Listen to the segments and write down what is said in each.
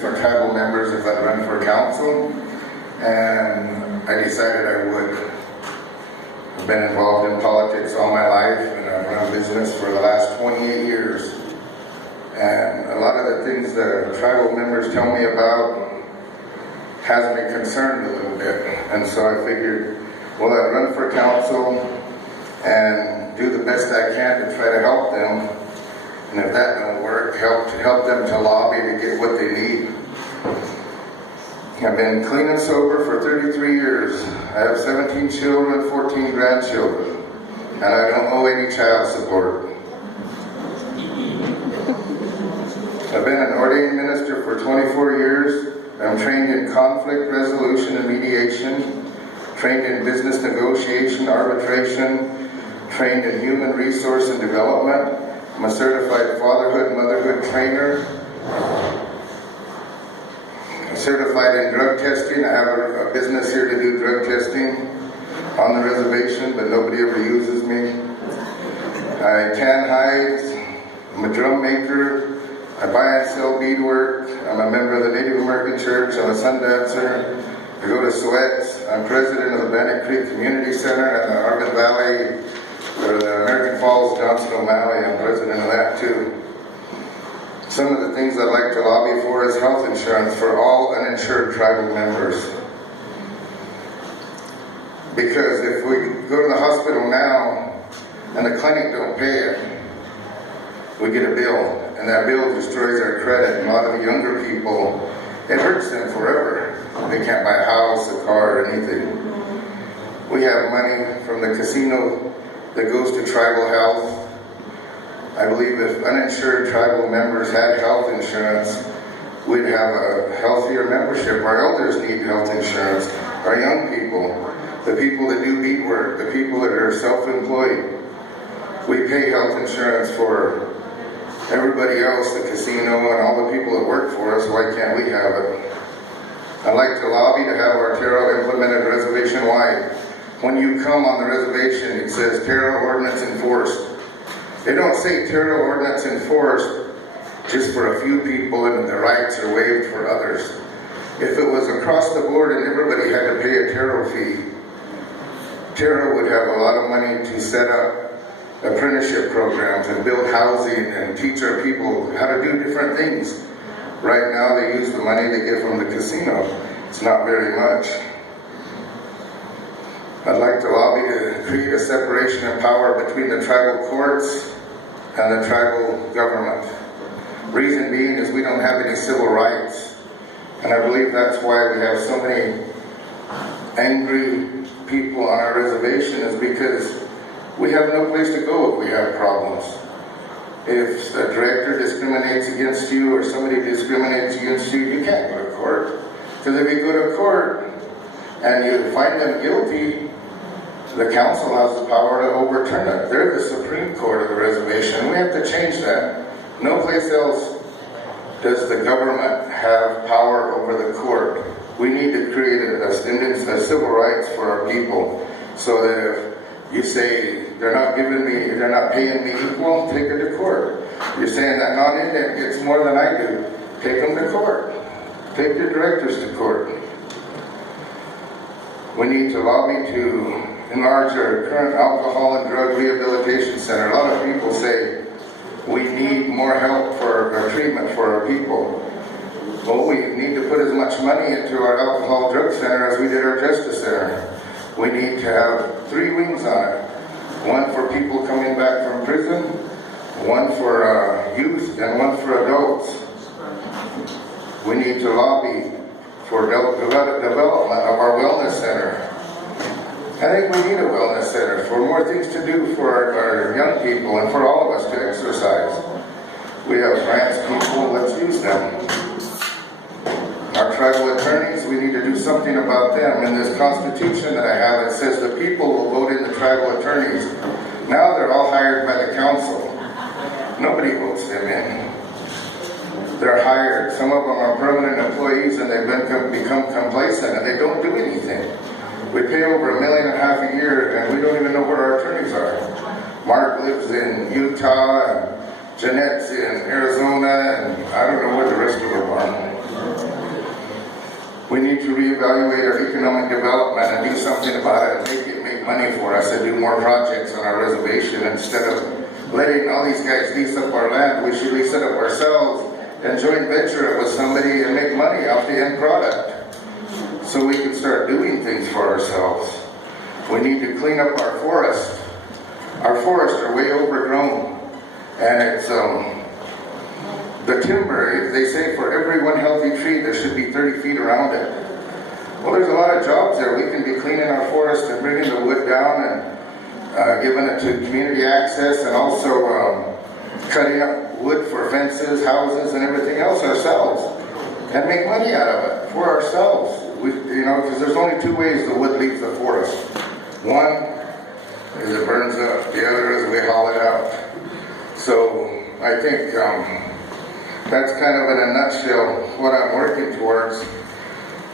For tribal members if I'd run for council, and I decided I would. I've been involved in politics all my life, and I've run a business for the last 28 years. And a lot of the things that tribal members tell me about has me concerned a little bit. And so I figured, well, I'd run for council and do the best I can to try to help them. And if that don't work, help them to lobby to get what they need. I've been clean and sober for 33 years. I have 17 children, 14 grandchildren, and I don't owe any child support. I've been an ordained minister for 24 years. I'm trained in conflict resolution and mediation, trained in business negotiation, arbitration, trained in human resource and development. I'm a certified fatherhood and motherhood trainer. I'm certified in drug testing. I have a business here to do drug testing on the reservation, but nobody ever uses me. I tan hides. I'm a drum maker. I buy and sell beadwork. I'm a member of the Native American Church. I'm a sun dancer. I go to sweats. I'm president of the Bannock Creek Community Center in the Arvin Valley, or the American Falls, Johnson O'Malley. I'm president of that too. Some of the things I'd like to lobby for is health insurance for all uninsured tribal members. Because if we go to the hospital now and the clinic don't pay it, we get a bill, and that bill destroys our credit. And a lot of the younger people, it hurts them forever. They can't buy a house, a car, or anything. We have money from the casino that goes to tribal health. I believe if uninsured tribal members had health insurance, we'd have a healthier membership. Our elders need health insurance. Our young people, the people that do beadwork, the people that are self-employed. We pay health insurance for everybody else, the casino and all the people that work for us. Why can't we have it? I'd like to lobby to have our Artero implemented reservation-wide. When you come on the reservation, it says Terra Ordinance enforced. They don't say Terra Ordinance enforced just for a few people and the rights are waived for others. If it was across the board and everybody had to pay a Terra fee, Terra would have a lot of money to set up apprenticeship programs and build housing and teach our people how to do different things. Right now they use the money they get from the casino. It's not very much. I'd like to lobby to create a separation of power between the tribal courts and the tribal government. Reason being is we don't have any civil rights. And I believe that's why we have so many angry people on our reservation, is because we have no place to go if we have problems. If the director discriminates against you or somebody discriminates against you, you can't go to court. Because if you go to court and you find them guilty, the council has the power to overturn it. They're the Supreme Court of the reservation. We have to change that. No place else does the government have power over the court. We need to create a civil rights for our people, so that if you say they're not paying me equal, take it to court. You're saying that non-Indian gets more than I do, take them to court. Take your directors to court. We need to lobby to enlarge our current alcohol and drug rehabilitation center. A lot of people say we need more help for our treatment for our people. Well, we need to put as much money into our alcohol drug center as we did our justice center. We need to have 3 wings on it. One for people coming back from prison, one for youth, and one for adults. We need to lobby for development of our wellness center. I think we need a wellness center for more things to do for our young people and for all of us to exercise. We have grants people, let's use them. Our tribal attorneys, we need to do something about them. In this constitution that I have, it says the people will vote in the tribal attorneys. Now they're all hired by the council. Nobody votes them in. They're hired. Some of them are permanent employees and they've become complacent and they don't do anything. We pay over $1.5 million a year and we don't even know where our attorneys are. Mark lives in Utah and Jeanette's in Arizona and I don't know where the rest of them are. reevaluate our economic development and do something about it and make money for us and do more projects on our reservation instead of letting all these guys lease up our land. We should lease it up ourselves and joint venture it with somebody and make money off the end product so we can start doing things for ourselves. We need to clean up our forest. Our forests are way overgrown, and it's the timber, they say for every one healthy tree there should be 30 feet around it. Well, there's a lot of jobs there. We can be cleaning our forest and bringing the wood down and giving it to community access, and also cutting up wood for fences, houses, and everything else ourselves, and make money out of it for ourselves. Because there's only two ways the wood leaves the forest. One is it burns up. The other is we haul it out. So I think that's kind of in a nutshell what I'm working towards.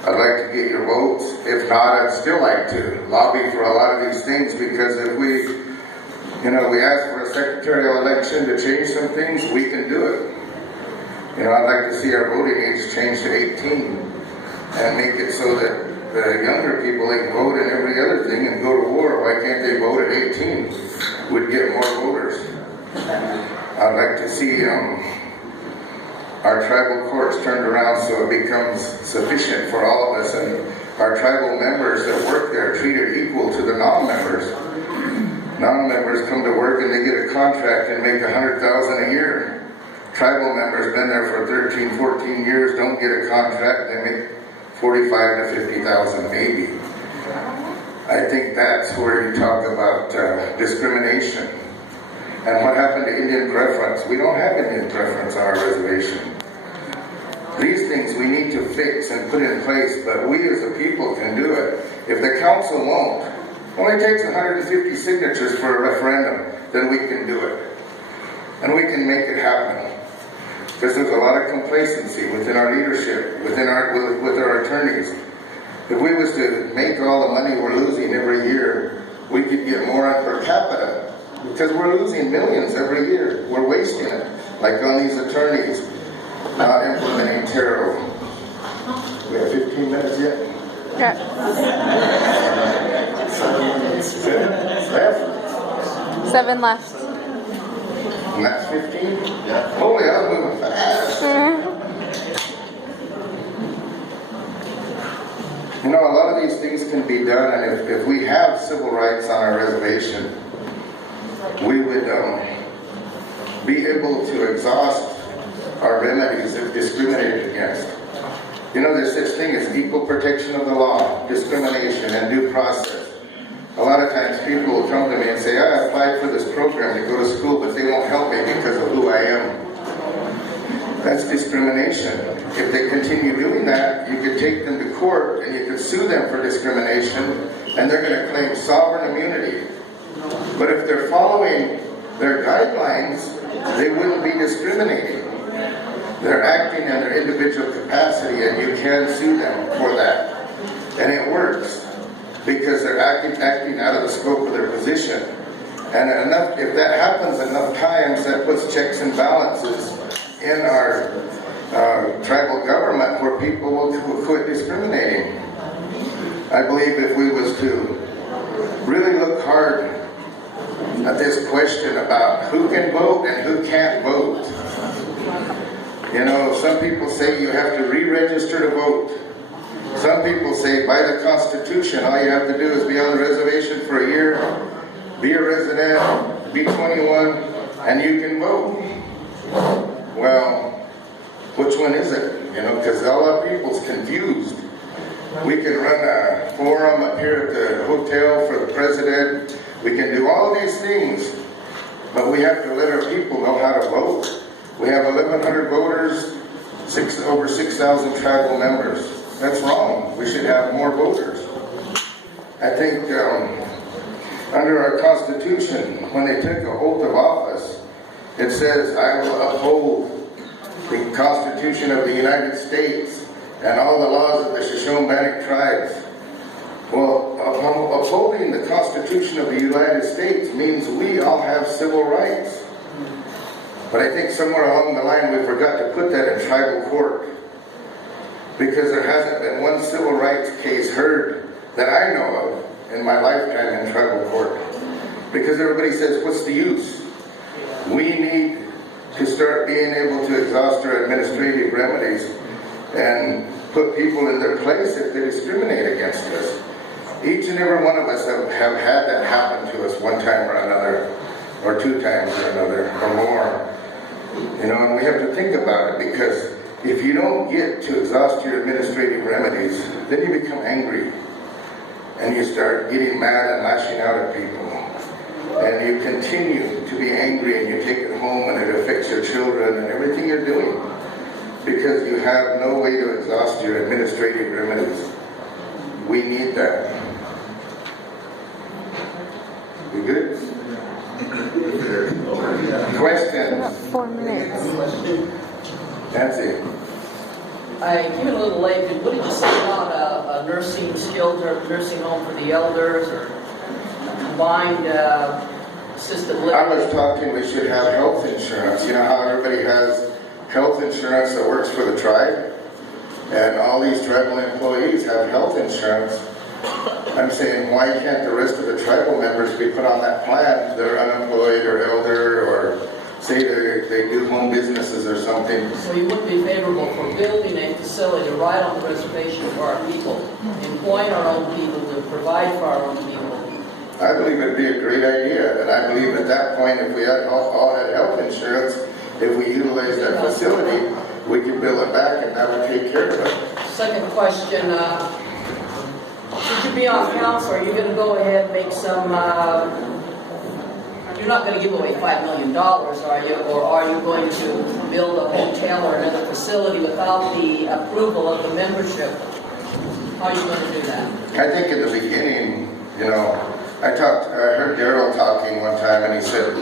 I'd like to get your votes. If not, I'd still like to lobby for a lot of these things, because if we ask for a secretarial election to change some things, we can do it. I'd like to see our voting age change to 18 and make it so that the younger people, they can vote in every other thing and go to war. Why can't they vote at 18? We'd get more voters. I'd like to see our tribal courts turned around so it becomes sufficient for all of us, and our tribal members that work there treated equal to the non-members. Non-members come to work and they get a contract and make $100,000 a year. Tribal members been there for 13, 14 years, don't get a contract, they make $45,000 to $50,000 maybe. I think that's where you talk about discrimination. And what happened to Indian preference? We don't have Indian preference on our reservation. These things we need to fix and put in place, but we as a people can do it. If the council won't, it only takes 150 signatures for a referendum, then we can do it. And we can make it happen. Because there's a lot of complacency within our leadership, with our attorneys. If we was to make all the money we're losing every year, we could get more on per capita. Because we're losing millions every year. We're wasting it. Like on these attorneys not implementing tariff. We have 15 minutes yet? Yeah. 7 left. And that's 15? Yeah. Holy, I was moving fast. A lot of these things can be done, and if we have civil rights on our reservation, we would be able to exhaust our remedies if discriminated against. There's such thing as equal protection of the law, discrimination, and due process. A lot of times people will come to me and say, I applied for this program to go to school, but they won't help me because of who I am. That's discrimination. If they continue doing that, you could take them to court and you could sue them for discrimination, and they're going to claim sovereign immunity. But if they're following their guidelines, they wouldn't be discriminating. They're acting in their individual capacity, and you can sue them for that. And it works, because they're acting out of the scope of their position. And if that happens enough times, that puts checks and balances in our tribal government where people will quit discriminating. I believe if we was to really look hard at this question about who can vote and who can't vote. Some people say you have to re-register to vote. Some people say by the Constitution, all you have to do is be on the reservation for a year, be a resident, be 21, and you can vote. Well, which one is it? Because a lot of people's confused. We can run a forum up here at the hotel for the president. We can do all of these things, but we have to let our people know how to vote. We have 1,100 voters, over 6,000 tribal members. That's wrong. We should have more voters. I think under our Constitution, when they took an oath of office, it says, I will uphold the Constitution of the United States and all the laws of the Shoshone-Bannock tribes. Well, upholding the Constitution of the United States means we all have civil rights. But I think somewhere along the line we forgot to put that in tribal court. because there hasn't been one civil rights case heard that I know of in my lifetime in tribal court. Because everybody says, what's the use? We need to start being able to exhaust our administrative remedies and put people in their place if they discriminate against us. Each and every one of us have had that happen to us one time or another, or two times or another, or more. You know, and we have to think about it, because if you don't get to exhaust your administrative remedies, then you become angry. And you start getting mad and lashing out at people. And you continue to be angry, and you take it home, and it affects your children and everything you're doing. Because you have no way to exhaust your administrative remedies. We need that. We good? Questions? About 4 minutes. Nancy? I came in a little late, but what did you say about a nursing nursing home for the elders, or a combined assisted living? I was talking we should have health insurance. You know how everybody has health insurance that works for the tribe? And all these tribal employees have health insurance. I'm saying, why can't the rest of the tribal members be put on that plan that are unemployed or elder, or say they do home businesses or something? So you wouldn't be favorable for building a facility right on the reservation for our people, employing our own people, to provide for our own people? I believe it'd be a great idea, and I believe at that point, if we all had health insurance, if we utilized that facility, we could bill it back, and that would take care of it. Second question, should you be on council, are you going to go ahead and make some, you're not going to give away $5 million, are you? Or are you going to build a hotel or another facility without the approval of the membership? How are you going to do that? I think in the beginning, you know, I heard Darryl talking one time, and he said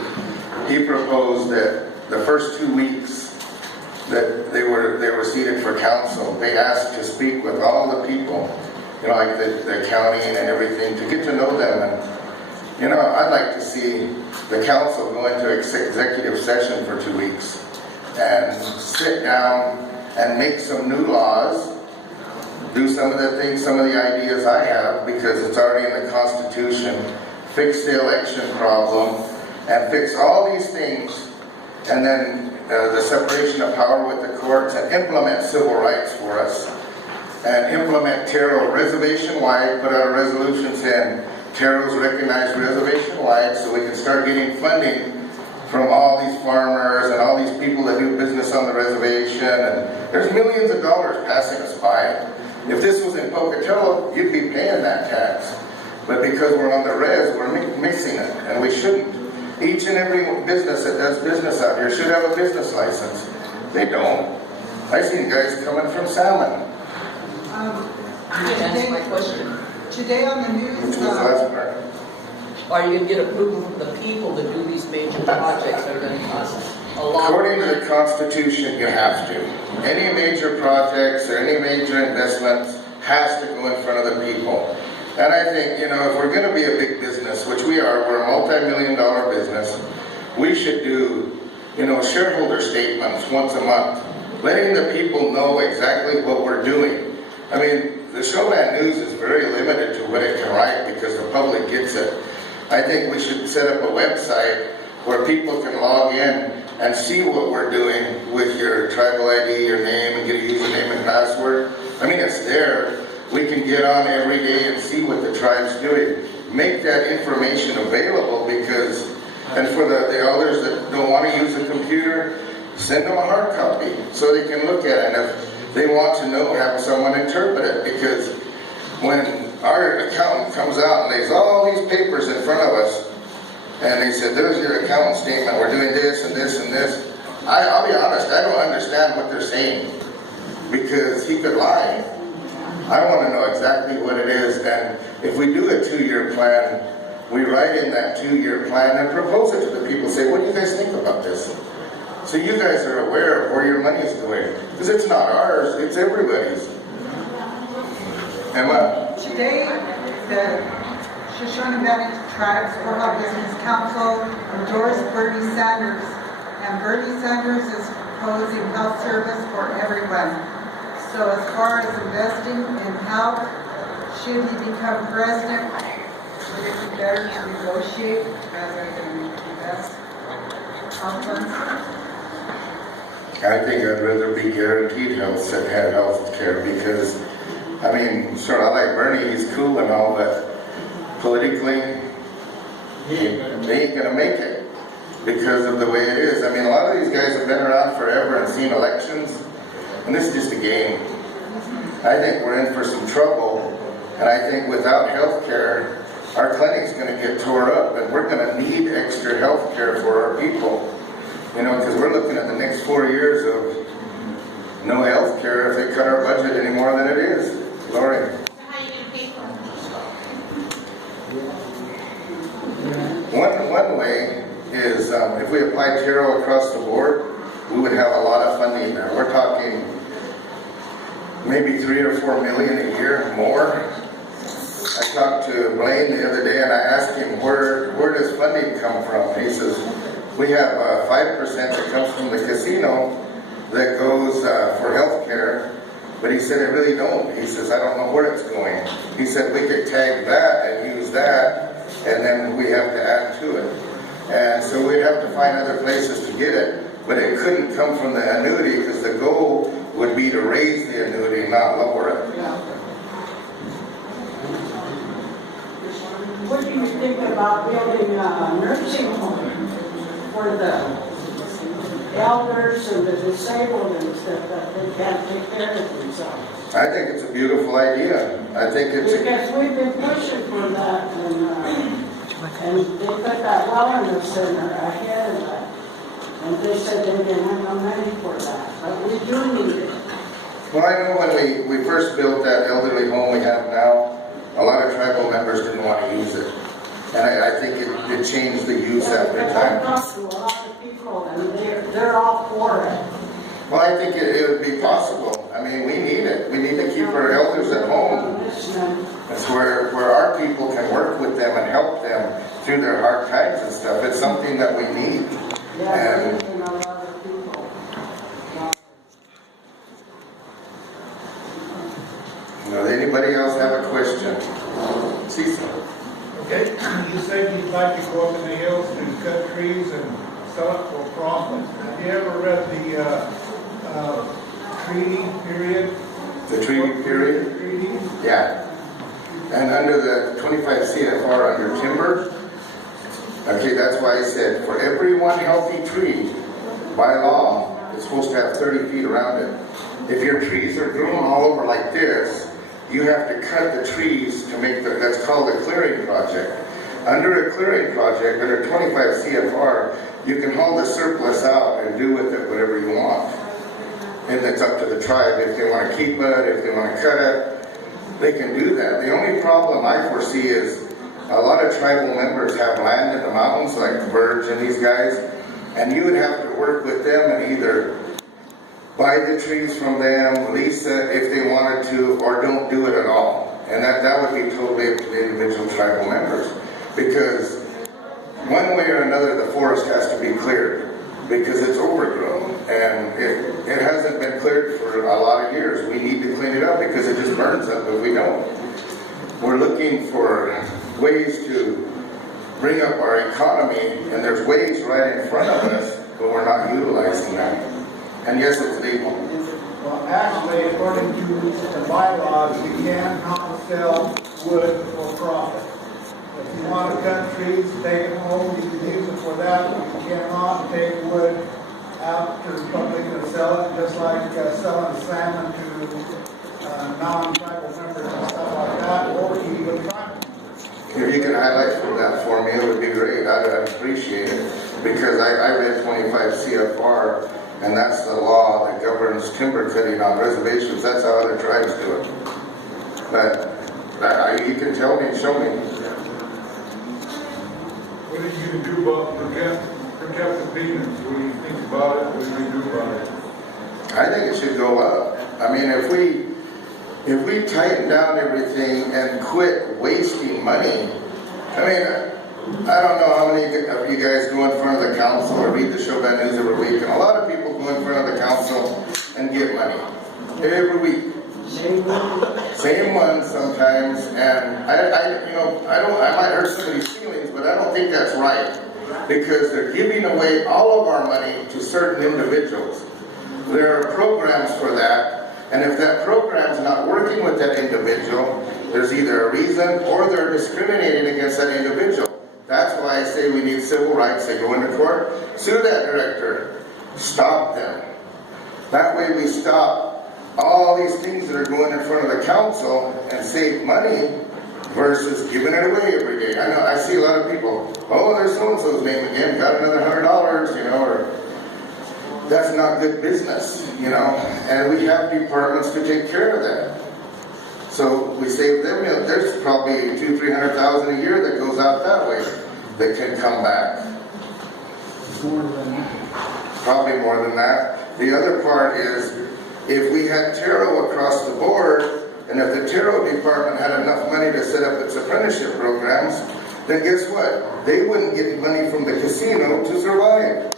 he proposed that the first 2 weeks that they were seated for council, they asked to speak with all the people, you know, like the county and everything, to get to know them. And, you know, I'd like to see the council go into executive session for 2 weeks and sit down and make some new laws, do some of the things, some of the ideas I have, because it's already in the Constitution, fix the election problem, and fix all these things, and then the separation of power with the courts, and implement civil rights for us, and implement Taro reservation-wide, put out a resolution saying Taro's recognized reservation-wide, so we can start getting funding from all these farmers and all these people that do business on the reservation. And there's millions of dollars passing us by. If this was in Pocatello, you'd be paying that tax. But because we're on the res, we're missing it, and we shouldn't. Each and every business that does business out here should have a business license. They don't. I've seen guys coming from Salmon. Answer my question. Today on the news, Which was the last part. Are you going to get approval from the people to do these major projects that are going to cost a lot? According to the Constitution, you have to. Any major projects or any major investments has to go in front of the people. And I think, you know, if we're going to be a big business, which we are, we're a multi-million-dollar business, we should do, you know, shareholder statements once a month, letting the people know exactly what we're doing. I mean, the Showland News is very limited to what it can write because the public gets it. I think we should set up a website where people can log in and see what we're doing with your tribal ID, your name, and get a username and password. I mean, it's there. We can get on every day and see what the tribe's doing. Make that information available, because, and for the elders that don't want to use a computer, send them a hard copy so they can look at it. And if they want to know, have someone interpret it, because when our accountant comes out and lays all these papers in front of us, and they said, there's your accountant statement, we're doing this and this and this, I'll be honest, I don't understand what they're saying, because he could lie. I want to know exactly what it is, and if we do a 2-year plan, we write in that 2-year plan and propose it to the people, say, what do you guys think about this? So you guys are aware of where your money is going, because it's not ours, it's everybody's. Emma? today the Shoshone Valley Tribes Rural Business Council endorsed Bernie Sanders, and Bernie Sanders is proposing health service for everyone. So as far as investing in health, should he become president, would it be better to negotiate rather than invest health funds? I think I'd rather be guaranteed health than have health care because, I mean, sure, I like Bernie, he's cool and all, but politically, they ain't gonna make it because of the way it is. I mean, a lot of these guys have been around forever and seen elections, and this is just a game. I think we're in for some trouble, and I think without health care, our clinic's gonna get tore up, and we're gonna need extra health care for our people. You know, because we're looking at the next 4 years of no health care if they cut our budget any more than it is. Lori? So how are you going to pay for it? One way is if we apply TIRO across the board, we would have a lot of funding there. We're talking maybe 3 or 4 million a year more. I talked to Blaine the other day and I asked him where does funding come from? He says, we have 5% that comes from the casino that goes for health care, but he said it really don't. He says, I don't know where it's going. He said we could tag that and use that, and then we have to add to it. And so we'd have to find other places to get it, but it couldn't come from the annuity because the goal would be to raise the annuity, not lower it. What do you think about building a nursing home for the elders and the disabled and stuff that they can't take care of themselves? I think it's a beautiful idea. I think it's Because we've been pushing for that and they put that wellness center ahead of that. And they said they didn't have no money for that, but we do need it. Well, I know when we first built that elderly home we have now, a lot of tribal members didn't want to use it. And I think it changed the use after I've time. talked to a lot of people and they're all for it. Well, I think it would be possible. I mean, we need it. We need to keep our elders at home. It's where our people can work with them and help them through their hard times and stuff. It's something that we need. Yeah, a lot of people. Does anybody else have a question? Cecil. Okay, you said you'd like to go up in the hills to cut trees and sell it for profit. Have you ever read the treaty period? The treaty period? Treaty? Yeah. And under the 25 CFR under timber, okay, that's why I said for every one healthy tree, by law, it's supposed to have 30 feet around it. If your trees are growing all over like this, you have to cut the trees to make that's called a clearing project. Under a clearing project, under 25 CFR, you can haul the surplus out and do with it whatever you want. And it's up to the tribe if they want to keep it, if they want to cut it, they can do that. The only problem I foresee is a lot of tribal members have land in the mountains, like Verge and these guys, and you would have to work with them and either buy the trees from them, lease it if they wanted to, or don't do it at all. And that would be totally up to the individual tribal members. Because one way or another, the forest has to be cleared because it's overgrown. And it hasn't been cleared for a lot of years. We need to clean it up because it just burns up if we don't. We're looking for ways to bring up our economy, and there's ways right in front of us, but we're not utilizing them. And yes, it's legal. Well, actually, according to the bylaws, you cannot sell wood for profit. If you want to cut trees, take it home, you can use it for that. You cannot take wood out to the public and sell it, just like selling salmon to non-tribal members and stuff like that, or even tribal members. If you can highlight that for me, it would be great. I'd appreciate it. Because I read 25 CFR, and that's the law that governs timber cutting on reservations. That's how other tribes do it. But you can tell me and show me. What are you going to do about protected peanuts? What do you think about it? What do you do about it? I think it should go up. I mean, if we tighten down everything and quit wasting money, I mean, I don't know how many of you guys go in front of the council or read the Show Bad News every week, and a lot of people go in front of the council and give money. every week. Same one sometimes, and I might hurt somebody's feelings, but I don't think that's right, because they're giving away all of our money to certain individuals. There are programs for that, and if that program's not working with that individual, there's either a reason or they're discriminating against that individual. That's why I say we need civil rights. They go into court, sue that director, stop them. That way we stop all these things that are going in front of the council and save money versus giving it away every day. I know I see a lot of people, oh, there's so-and-so's name again, got another $100, or that's not good business, and we have departments to take care of that. So we save them, there's probably $200,000-300,000 a year that goes out that way that can come back. Probably more than that. The other part is, if we had Taro across the board, and if the Taro department had enough money to set up its apprenticeship programs, then guess what? They wouldn't get money from the casino to survive.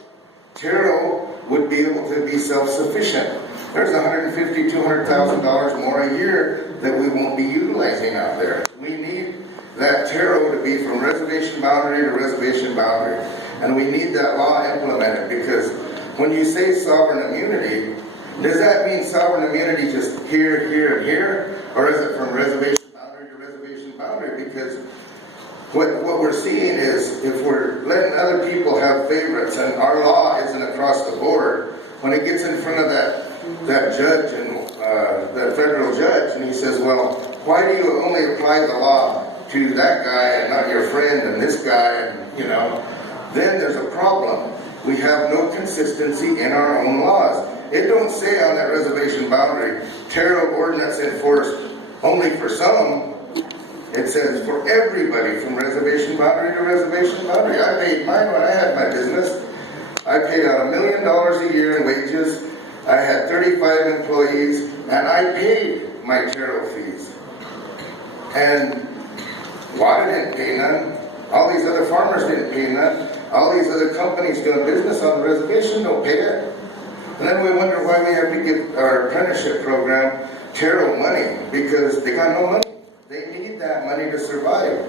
Taro would be able to be self-sufficient. There's $150,000, $200,000 more a year that we won't be utilizing out there. We need that Taro to be from reservation boundary to reservation boundary. And we need that law implemented, because when you say sovereign immunity, does that mean sovereign immunity just here, here, and here? Or is it from reservation boundary to reservation boundary? Because what we're seeing is, if we're letting other people have favorites and our law isn't across the board, when it gets in front of that judge and that federal judge, and he says, well, why do you only apply the law to that guy and not your friend and this guy, and then there's a problem. We have no consistency in our own laws. It don't say on that reservation boundary, Taro ordinance enforced only for some. It says for everybody from reservation boundary to reservation boundary. I paid mine when I had my business. I paid out $1 million a year in wages. I had 35 employees, and I paid my Taro fees. And water didn't pay none. All these other farmers didn't pay none. All these other companies doing business on the reservation don't pay it. And then we wonder why we have to give our apprenticeship program Taro money, because they got no money. They need that money to survive.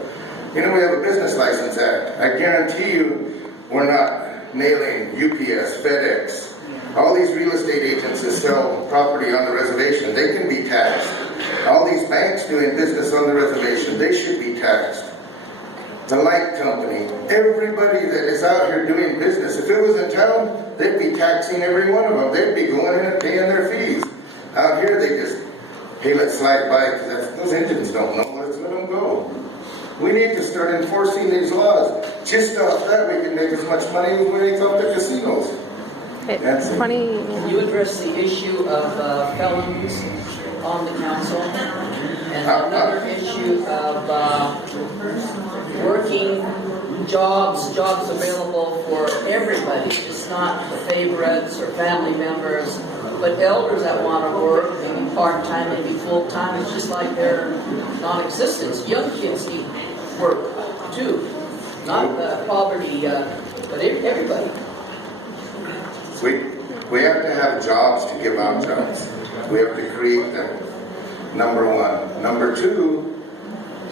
We have a business license act. I guarantee you we're not nailing UPS, FedEx, all these real estate agents that sell property on the reservation. They can be taxed. All these banks doing business on the reservation, they should be taxed. The light company, everybody that is out here doing business, if it was in town, they'd be taxing every one of them. They'd be going in and paying their fees. Out here, they just, hey, let's slide by, because those engines don't know. Let's let them go. We need to start enforcing these laws. Just off that, we can make as much money as we make off the casinos. Okay, That's it. Can you address the issue of felons on the council? And another issue of working jobs available for everybody. It's not the favorites or family members, but elders that want to work, maybe part-time, maybe full-time. It's just like they're non-existent. Young kids need work too. Not poverty, but everybody. We have to have jobs to give out jobs. We have to create them, number one. Number two,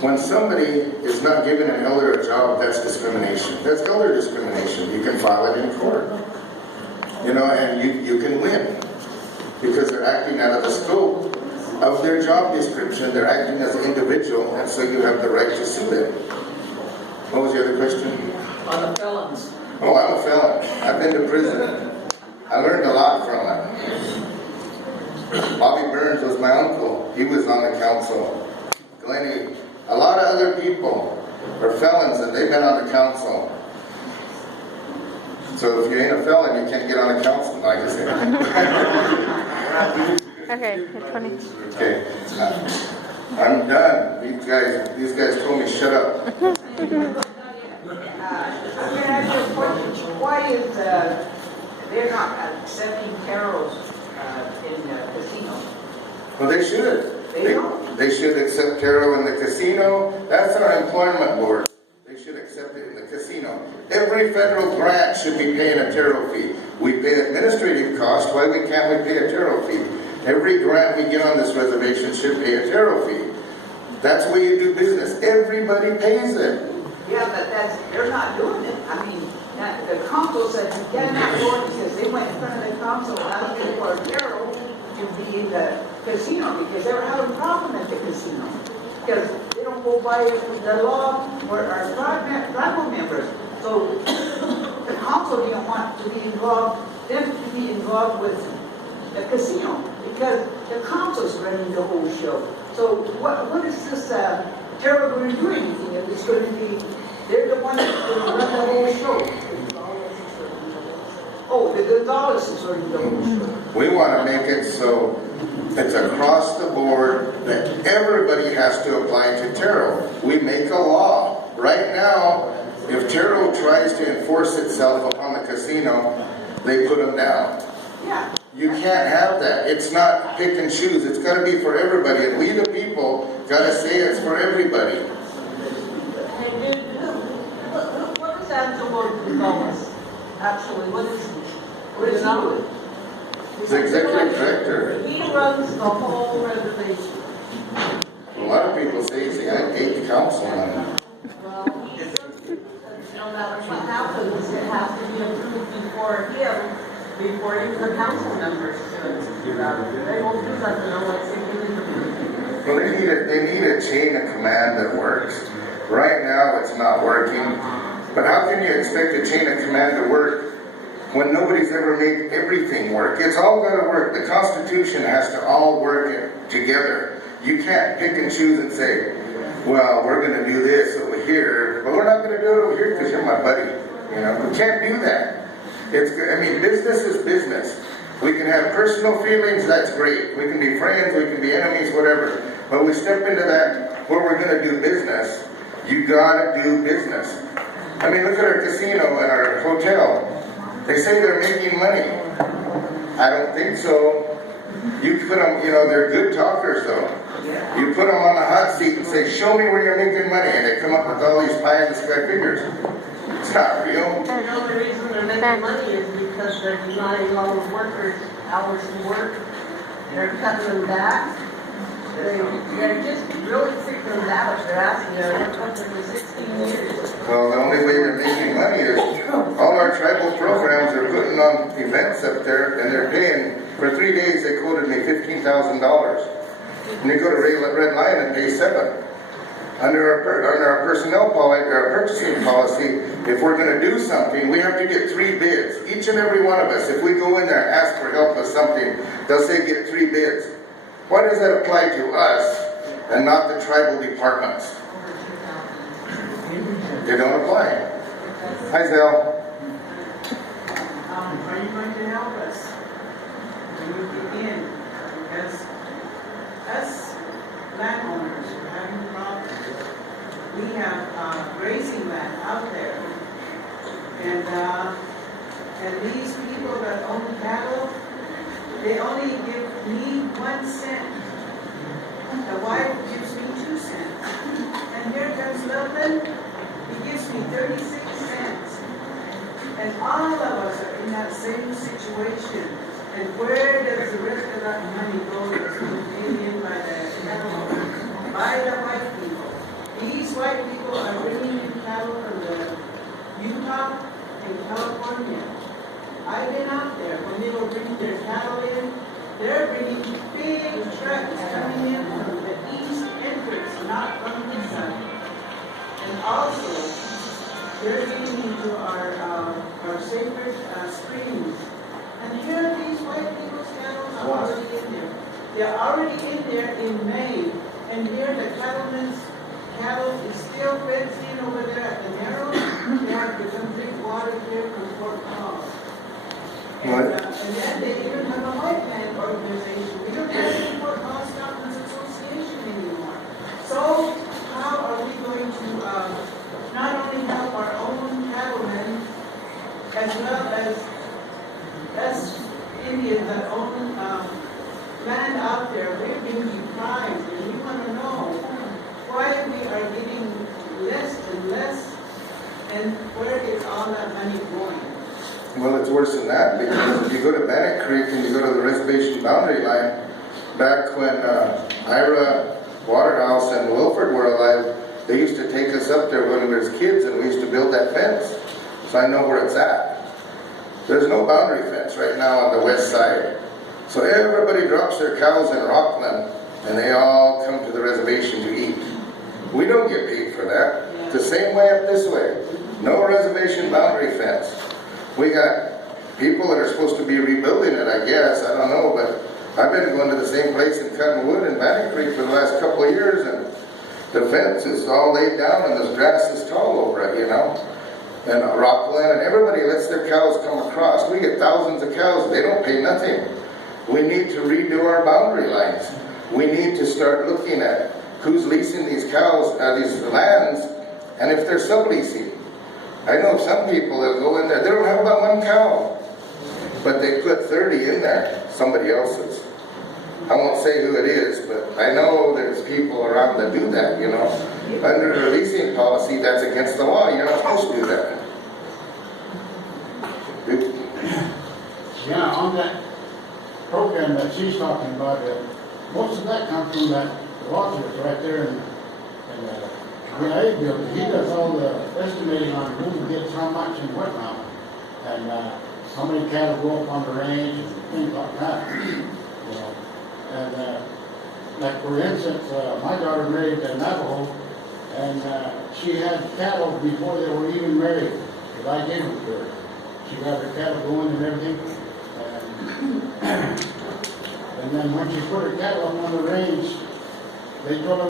when somebody is not giving an elder a job, that's discrimination. That's elder discrimination. You can file it in court. And you can win. Because they're acting out of the scope of their job description. They're acting as an individual, and so you have the right to sue them. What was the other question? On the felons. Oh, I'm a felon. I've been to prison. I learned a lot from it. Bobby Burns was my uncle. He was on the council. Glennie, a lot of other people are felons and they've been on the council. So if you ain't a felon, you can't get on the council, like I said. Okay, 20. Okay. I'm done. These guys told me shut up. I'm going to ask you a question. Why is they're not accepting Taros in the casino? Well, they should. They don't. They should accept Taro in the casino. That's our employment board. They should accept it in the casino. Every federal grant should be paying a Taro fee. We pay administrative costs. Why can't we pay a Taro fee? Every grant we get on this reservation should pay a tariff fee. That's the way you do business. Everybody pays it. Yeah, but they're not doing it. I mean, the council said, yeah, not going, because they went in front of the council asking for Carol to be in the casino, because they were having a problem at the casino. Because they don't go by the law for our tribal members. So the council didn't want to be involved, them to be involved with the casino, because the council's running the whole show. So what is this, Terra going to do anything if it's going to be, they're the one that's going to run the whole show. Oh, the Gonzalez is running the whole show. We want to make it so it's across the board that everybody has to apply to Terra. We make a law. Right now, if Terra tries to enforce itself upon the casino, they put them down. Yeah. You can't have that. It's not pick and choose. It's got to be for everybody. And we the people got to say it's for everybody. What is Angelo Gonzalez? Actually, what is he doing? He's the executive director. He runs the whole reservation. A lot of people say he's the 8th councilman. Well, no matter what happens, it has to be approved before him, before even the council members do that. They won't do nothing unless they give it to Well, they need a chain of command that works. Right now, it's not working. But how can you expect a chain of command to work when nobody's ever made everything work? It's all got to work. The Constitution has to all work together. You can't pick and choose and say, well, we're going to do this over here, but we're not going to do it over here because you're my buddy. You know, we can't do that. Business is business. We can have personal feelings, that's great. We can be friends, we can be enemies, whatever. But we step into that where we're going to do business. You got to do business. I mean, look at our casino and our hotel. They say they're making money. I don't think so. You put them, they're good talkers though. You put them on the hot seat and say, show me where you're making money. And they come up with all these pie in the sky figures. It's not real. The only reason they're making money is because they're denying all the workers hours to work. They're cutting them back. They're just really freaking them out if they're asking them. They're working for 16 years. Well, the only way they're making money is all our tribal programs are putting on events up there, and they're paying, for 3 days they quoted me $15,000. And you go to Red Lion and pay $7,000. Under our personnel policy, our purchasing policy, if we're going to do something, we have to get 3 bids. Each and every one of us, if we go in there and ask for help with something, they'll say get 3 bids. Why does that apply to us and not the tribal departments? They don't apply. Hi, Zell. Are you going to help us when we begin? Because us landowners are having problems. We have grazing land out there, and these people that own cattle, they only give me 1 cent. The wife gives me 2 cents, and here comes Milton. He gives me 36 cents, and all of us are in that same situation. And where does the rest of that money go that's being paid in by the cattle owners, by the white people? These white people are bringing in cattle from the Utah and California. I've been out there when they were bringing their cattle in. They're bringing big trucks coming in from the east entrance, not from the side. And also, they're getting into our sacred springs. And here these white people's cattle are already in there. They're already in there in May. And here the cattlemen's cattle is still fenced in over there at the narrow. They have to come drink water here from Fort Collins. And then they even have a white man organization. We don't have any Fort Collins Stockmen's Association anymore. So how are we going to not only help our own cattlemen as well as us Indians that own land out there? We're being deprived, and we want to know why we are getting less and less, and where is all that money going? Well, it's worse than that, because if you go to Bannock Creek and you go to the reservation boundary line, back when Ira Waterhouse and Wilford were alive, they used to take us up there when we were kids and we used to build that fence. So I know where it's at. There's no boundary fence right now on the west side. So everybody drops their cows in Rockland and they all come to the reservation to eat. We don't get paid for that. It's the same way up this way. No reservation boundary fence. We got people that are supposed to be rebuilding it, I guess. I don't know, but I've been going to the same place in Cottonwood and Bannock Creek for the last couple of years, and the fence is all laid down and the grass is tall over it, you know. And Rockland and everybody lets their cows come across. We get thousands of cows. They don't pay nothing. We need to redo our boundary lines. We need to start looking at who's leasing these cows, these lands, and if they're subleasing. I know some people that go in there, they don't have about one cow, but they put 30 in there, somebody else's. I won't say who it is, but I know there's people around that do that, you know. Under the leasing policy, that's against the law. You're not supposed to do that. Yeah, on that program that she's talking about, most of that comes from that Rogers right there in GIA building. He does all the estimating on who gets how much and whatnot, and how many cattle go up on the range and things like that. You know, and like for instance, my daughter married a Navajo, and she had cattle before they were even married. Because I gave it to her. She got her cattle going and everything, and then when she put her cattle up on the range, they told her